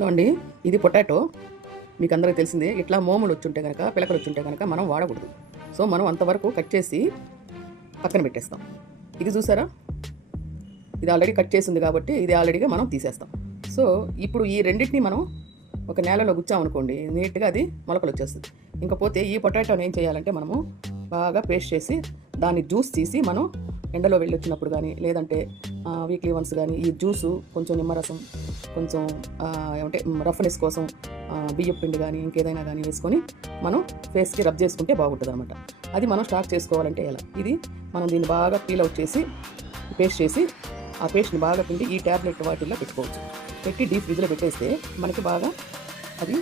ఇదిగోండి ఇది పొటాటో. మీకు అందరికీ తెలిసిందే ఇట్లా మోములు వచ్చుంటే కనుక పిలకలు వచ్చుంటే కనుక మనం వాడకూడదు. సో మనం అంతవరకు కట్ చేసి పక్కన పెట్టేస్తాం. ఇది చూసారా? ఇది ఆల్రెడీ కట్ చేసింది కాబట్టి ఇది ఆల్రెడీగా మనం తీసేస్తాం. సో ఇప్పుడు ఈ రెండింటిని మనం ఒక నేలలో గుచ్చామనుకోండి నీట్గా అది మొలకలు వచ్చేస్తుంది ఇంకపోతే ఈ పొటాటోని ఏం చేయాలంటే మనము బాగా పేస్ట్ చేసి దాన్ని జ్యూస్ తీసి మనం ఎండలో వెళ్ళి వచ్చినప్పుడు కానీ లేదంటే వీక్లీ వన్స్ కానీ ఈ జ్యూసు కొంచెం నిమ్మరసం కొంచెం ఏమంటే రఫ్నెస్ కోసం బియ్యం పిండి కానీ ఇంకేదైనా కానీ వేసుకొని మనం ఫేస్కి రబ్ చేసుకుంటే బాగుంటుంది అనమాట అది మనం స్టాక్ చేసుకోవాలంటే ఎలా? ఇది మనం దీన్ని బాగా పీల్ అవుట్ చేసి పేస్ట్ చేసి ఆ పేస్ట్ని బాగా పిండి ఈ ట్యాబ్లెట్ వాటిల్లో పెట్టుకోవచ్చు. పెట్టి డీప్ ఫ్రిడ్జ్లో పెట్టేస్తే మనకి బాగా అది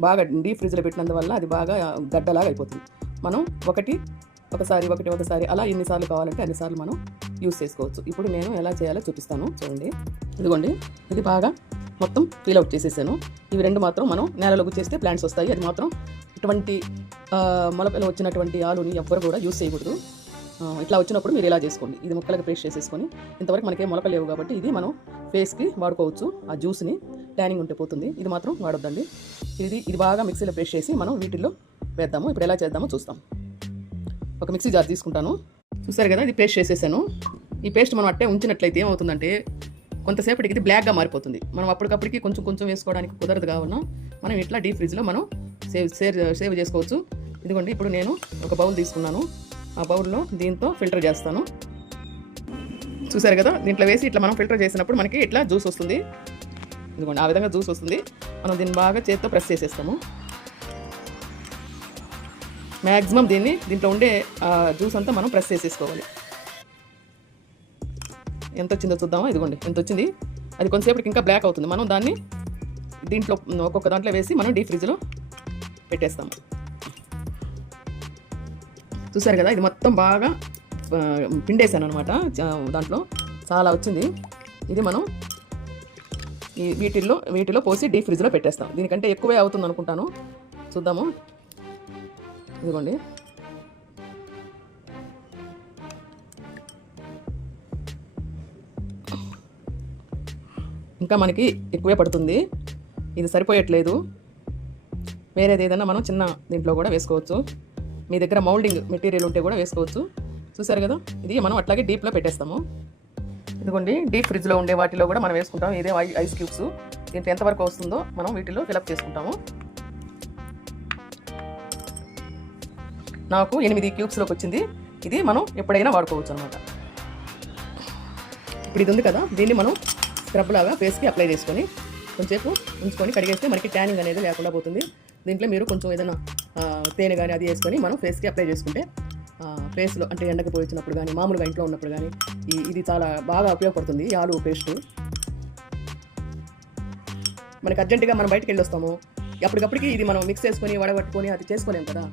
బాగా డీప్ ఫ్రిడ్జ్లో పెట్టినందువల్ల అది బాగా గడ్డలాగా అయిపోతుంది. మనం ఒకటి ఒకసారి ఒకటి ఒకసారి అలా ఎన్నిసార్లు కావాలంటే అన్నిసార్లు మనం యూస్ చేసుకోవచ్చు. ఇప్పుడు నేను ఎలా చేయాలో చూపిస్తాను. చూడండి. ఇదిగోండి. ఇది బాగా మొత్తం ఫీల్ అవుట్ చేసేసాను. ఇవి రెండు మాత్రం మనం నేలలో గుచ్చేస్తే ప్లాంట్స్ వస్తాయి. అది మాత్రం ఇటువంటి మొలకలు వచ్చినటువంటి ఆలుని ఎవ్వరు కూడా యూస్ చేయకూడదు. ఇట్లా వచ్చినప్పుడు మీరు ఇలా చేసుకోండి. ఇది ముక్కలకి పేస్ట్ చేసేసుకొని ఇంతవరకు మనకేం మొలకలు లేవు కాబట్టి ఇది మనం ఫేస్కి వాడుకోవచ్చు. ఆ జ్యూస్ని ట్యానింగ్ ఉంటే పోతుంది. ఇది మాత్రం వాడొద్దండి. ఇది ఇది బాగా మిక్సీలో పేస్ట్ చేసి మనం వీటిల్లో వేద్దాము. ఇప్పుడు ఎలా చేద్దామో చూస్తాం. ఒక మిక్సీ జార్ తీసుకుంటాను. చూసారు కదా ఇది పేస్ట్ చేసేసాను. ఈ పేస్ట్ మనం అట్టే ఉంచినట్లయితే ఏమవుతుందంటే కొంతసేపటికి ఇది బ్లాక్గా మారిపోతుంది. మనం అప్పటికప్పటికి కొంచెం కొంచెం వేసుకోవడానికి కుదరదు కావున మనం ఇట్లా డీప్ ఫ్రిడ్జ్లో మనం సేవ్ సేవ్ సేవ్ చేసుకోవచ్చు. ఇదిగోండి ఇప్పుడు నేను ఒక బౌల్ తీసుకున్నాను. ఆ బౌల్లో దీంతో ఫిల్టర్ చేస్తాను. చూసారు కదా దీంట్లో వేసి ఇట్లా మనం ఫిల్టర్ చేసినప్పుడు మనకి ఇట్లా జ్యూస్ వస్తుంది. ఇదిగోండి ఆ విధంగా జ్యూస్ వస్తుంది. మనం దీన్ని బాగా చేత్తో ప్రెస్ చేసేస్తాము. మ్యాక్సిమం దీన్ని దీంట్లో ఉండే జ్యూస్ అంతా మనం ప్రెస్ చేసేసుకోవాలి. ఎంత వచ్చిందో చూద్దామా? ఇదిగోండి ఎంత వచ్చింది? అది కొంతసేపటికి ఇంకా బ్లాక్ అవుతుంది. మనం దాన్ని దీంట్లో ఒక్కొక్క దాంట్లో వేసి మనం డీప్ ఫ్రిడ్జ్లో పెట్టేస్తాము. చూసారు కదా? ఇది మొత్తం బాగా పిండేసాను పిండేశాను అనమాట దాంట్లో చాలా వచ్చింది. ఇది మనం ఈ వీటిల్లో వీటిలో పోసి డీప్ ఫ్రిడ్జ్లో పెట్టేస్తాం. దీనికంటే ఎక్కువే అవుతుంది అనుకుంటాను. చూద్దాము. ఇదిగోండి. ఇంకా మనకి ఎక్కువే పడుతుంది. ఇది సరిపోయట్లేదు. వేరేది ఏదైనా మనం చిన్న దీంట్లో కూడా వేసుకోవచ్చు. మీ దగ్గర మౌల్డింగ్ మెటీరియల్ ఉంటే కూడా వేసుకోవచ్చు. చూసారు కదా? ఇది మనం అట్లాగే డీప్లో పెట్టేస్తాము. ఇదిగోండి డీప్ ఫ్రిడ్జ్లో ఉండే వాటిలో కూడా మనం వేసుకుంటాం ఇదే ఐస్ క్యూబ్స్ దీంట్లో ఎంతవరకు వస్తుందో మనం వీటిలో ఫిలప్ చేసుకుంటాము. నాకు ఎనిమిది క్యూబ్స్లోకి వచ్చింది. ఇది మనం ఎప్పుడైనా వాడుకోవచ్చు అనమాట ఇప్పుడు ఇది ఉంది కదా దీన్ని మనం స్క్రబ్ లాగా ఫేస్కి అప్లై చేసుకొని కొంచెంసేపు ఉంచుకొని కడిగేస్తే మనకి ట్యానింగ్ అనేది లేకుండా పోతుంది. దీంట్లో మీరు కొంచెం ఏదైనా తేనె కానీ అది వేసుకొని మనం ఫేస్కి అప్లై చేసుకుంటే ఫేస్లో అంటే ఎండకు పోయి వచ్చినప్పుడు కానీ మామూలుగా ఇంట్లో ఉన్నప్పుడు కానీ ఈ ఇది చాలా బాగా ఉపయోగపడుతుంది ఈ ఆలు పేస్టు మనకి అర్జెంటుగా మనం బయటకు వెళ్ళి వస్తాము అప్పటికప్పటికి ఇది మనం మిక్స్ చేసుకొని వడగట్టుకొని అది చేసుకోలేము కదా.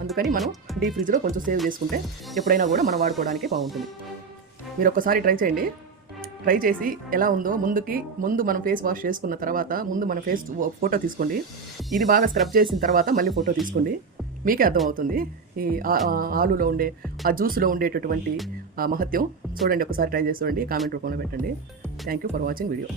అందుకని మనం డీప్ ఫ్రిడ్జ్లో కొంచెం సేవ్ చేసుకుంటే ఎప్పుడైనా కూడా మనం వాడుకోవడానికి బాగుంటుంది. మీరు ఒక్కసారి ట్రై చేయండి. ట్రై చేసి ఎలా ఉందో ముందుకి ముందు మనం ఫేస్ వాష్ చేసుకున్న తర్వాత ముందు మన ఫేస్ ఫోటో తీసుకోండి. ఇది బాగా స్క్రబ్ చేసిన తర్వాత మళ్ళీ ఫోటో తీసుకోండి. మీకే అర్థమవుతుంది. ఈ ఆలులో ఉండే ఆ జ్యూస్లో ఉండేటటువంటి మహత్యం చూడండి ఒకసారి ట్రై చేసి చూడండి. కామెంట్ రూపంలో పెట్టండి. Thank you for watching video.